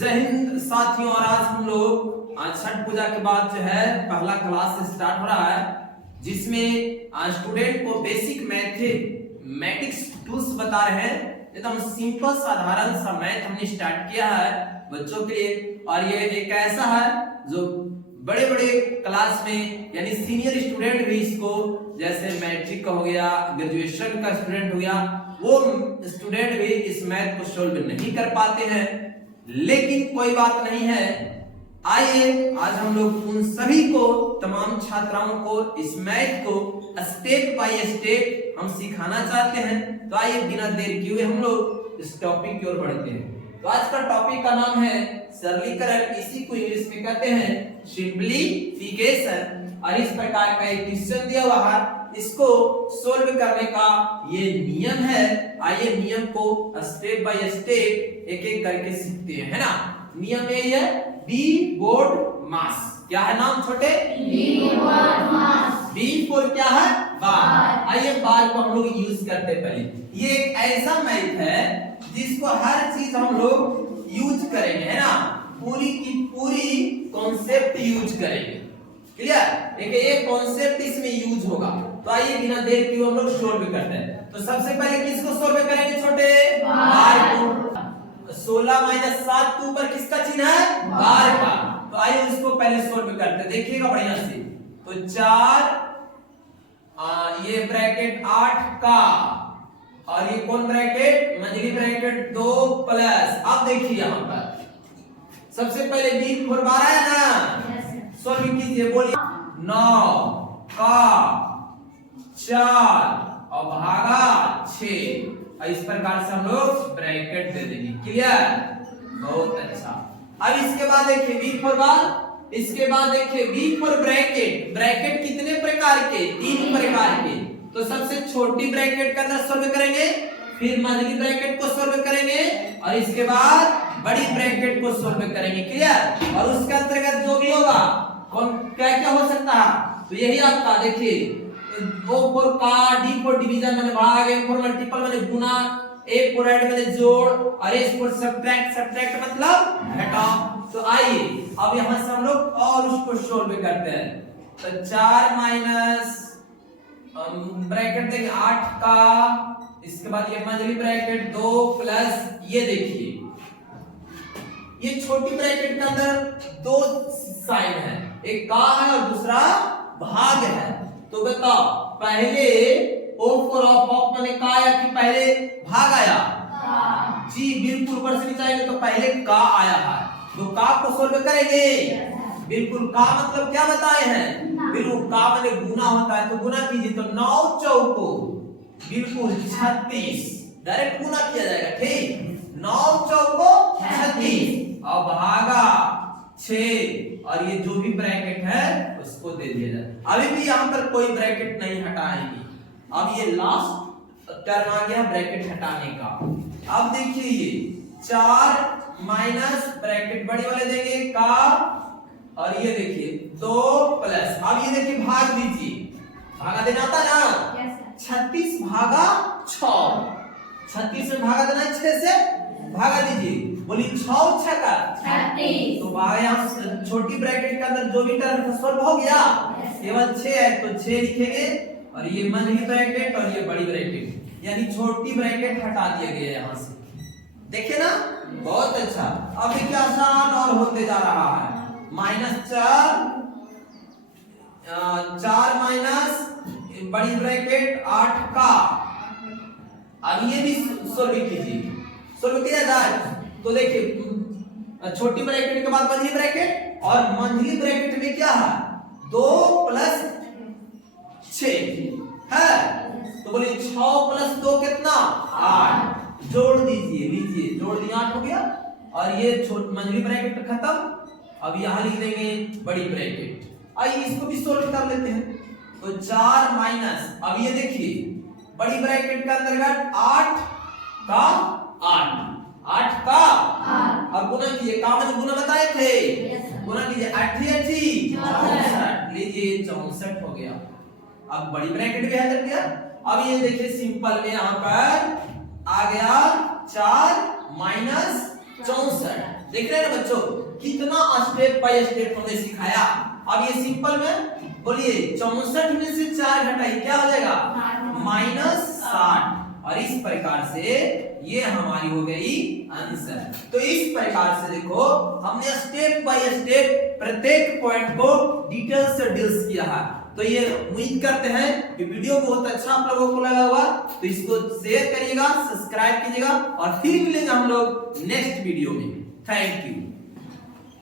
जय हिंद साथियों। और आज हम लोग छठ पूजा के बाद जो है पहला क्लास स्टार्ट हो रहा है, जिसमें स्टूडेंट को बेसिक मैथमेटिक्स टूल्स बता रहे हैं। एकदम सिंपल साधारण सा मैथ हमने स्टार्ट किया है बच्चों के लिए। और ये एक ऐसा है जो बड़े बड़े क्लास में यानी सीनियर स्टूडेंट भी इसको, जैसे मैट्रिक का हो गया, ग्रेजुएशन का स्टूडेंट हो गया, वो स्टूडेंट भी इस मैथ को सोल्व नहीं कर पाते हैं। लेकिन कोई बात नहीं है, आइए आज हम लोग उन सभी को, तमाम छात्राओं को इस मैथ को स्टेप बाय स्टेप हम सिखाना चाहते हैं। तो आइए बिना देर किए हम लोग इस टॉपिक की ओर बढ़ते हैं। तो आज का टॉपिक का नाम है सरलीकरण, इसी को इंग्लिश में कहते हैं सिंप्लीफिकेशन। और इस प्रकार का एक क्वेश्चन दिया हुआ है, इसको सोल्व करने का ये नियम है। आइए नियम को स्टेप बाय स्टेप एक एक करके सीखते हैं, है ना। नियम यही है, बी बोर्ड मास। क्या है नाम छोटे? बी बोर्ड मास। बी फॉर क्या है? बार। आइए बार को हम लोग यूज करते हैं पहले। ये एक ऐसा मैथ है जिसको हर चीज हम लोग यूज करेंगे, है ना। पूरी की पूरी कॉन्सेप्ट यूज करेंगे। क्लियर? एक कॉन्सेप्ट इसमें यूज होगा। तो आइए बिना देर किए हम लोग सोल्व करते हैं। तो सबसे पहले किसको सोल्व करेंगे छोटे? बार को। 16 - 7 के ऊपर किसका चिन्ह है? बार का। तो आइए उसको पहले सोल्व करते हैं, देखिएगा बढ़िया से। तो 4 ये ब्रैकेट 8 का, और ये कौन ब्रैकेट? मंझली ब्रैकेट 2 प्लस। अब देखिए यहाँ पर सबसे पहले बी फोर बार आया ना, सोल्व कीजिए, बोलिए। 9 का 4 और भागा 6। इस प्रकार से हम लोग ब्रैकेट दे देंगे। क्लियर? बहुत अच्छा। अब इसके बाद देखिए बी फोर बार, इसके बाद देखिए बी फोर ब्रैकेट। ब्रैकेट कितने प्रकार के? 3 प्रकार के। तो सबसे छोटी ब्रैकेट का अंदर सोल्व करेंगे, फिर मझली ब्रैकेट को सोल्व करेंगे, और इसके बाद बड़ी ब्रैकेट को सोल्व करेंगे। क्लियर? और उसके अंतर्गत जो भी होगा, कौन क्या क्या हो सकता है, तो यही आपका देखिए O फॉर का, D फॉर डिवीजन माने भाग, M फॉर मल्टीपल माने गुना, A फॉर ऐड माने जोड़, और S फॉर सब्ट्रैक्ट, सब्ट्रैक्ट मतलब घटा। तो आइए अब यहां से हम लोग और उसको सोल्व करते हैं। तो 4 माइनस ब्रैकेट देंगे 8 का, इसके बाद ये मंझली ब्रैकेट 2 प्लस, ये देखिए ये छोटी ब्रैकेट के अंदर 2 साइन है, एक का है और दूसरा भाग है। तो बताओ पहले O फॉर ऑफ माने का आया कि पहले भाग आया? जी बिल्कुल, ऊपर से नीचे आएंगे तो पहले का आया है। तो का को सोल्व करेंगे। बिल्कुल, का मतलब क्या बताए हैं? बिल्कुल, का माने गुना होता है, तो गुना कीजिए। तो 9 चौको बिल्कुल 36, डायरेक्ट गुना किया जाएगा। ठीक, 9 चौको 36 और भागा 6, और ये जो भी ब्रैकेट है उसको दे दिया जाए। अभी भी यहाँ पर कोई ब्रैकेट नहीं हटाएंगे। अब ये लास्ट टर्म आ गया ब्रैकेट हटाने का। अब देखिए ये 4 माइनस ब्रैकेट बड़ी वाले देंगे का, और ये देखिए 2 प्लस। अब ये देखिए भाग दीजिए, भागा देना आता ना। 36 भागा 6, 36 में भागा देना 6 से, भागा दीजिए, बोली 6 छक्का 36। तो भागा यहाँ छोटी ब्रैकेट के अंदर जो भी टर्म सॉल्व हो गया, केवल 6 है तो 6 लिखेंगे, और ये मंझली ब्रैकेट और ये बड़ी ब्रैकेट, यानी छोटी ब्रैकेट हटा दिया गया यहाँ से। देखिए ना, बहुत अच्छा। अब देखिए आसान और होते जा रहा है। -4 माइनस बड़ी ब्रैकेट 8 का। अब ये भी सोल्व कीजिए, सोल्व किया जाए तो देखिए छोटी ब्रैकेट के बाद मंझली ब्रैकेट, और मंझली ब्रैकेट में क्या है? 2 प्लस 6 है, तो बोलिए 6 प्लस 2 कितना? 8। जोड़ दीजिए, लीजिए, जोड़ दिया 8 हो गया, और ये मंझली ब्रैकेट खत्म। अब यहां लिख देंगे बड़ी ब्रैकेट। आइए इसको भी सोल्व कर लेते हैं। तो 4 माइनस, अब ये देखिए बड़ी ब्रैकेट का अंतर्गत 8 का 8 का, अब गुना कीजिए, का मैंने गुना बताए थे, गुना कीजिए 8 64, लीजिए 64 हो गया। अब बड़ी ब्रैकेट भी हटा दिया। अब ये देखिए सिंपल में यहाँ पर आ गया 4 - 64, देख रहे हैं ना बच्चों, कितना स्टेप बाय स्टेप हमने सिखाया। अब ये सिंपल में बोलिए 64 में से 4 घटाइए क्या हो जाएगा, -60। और इस प्रकार से ये हमारी हो गई आंसर। तो इस प्रकार से देखो हमने स्टेप बाय स्टेप प्रत्येक पॉइंट को डिटेल से डील्स किया है। तो ये उम्मीद करते हैं कि वीडियो बहुत अच्छा आप लोगों को लगा होगा, तो इसको शेयर करिएगा, सब्सक्राइब कीजिएगा और फिर मिलेंगे हम लोग नेक्स्ट वीडियो में। Thank you.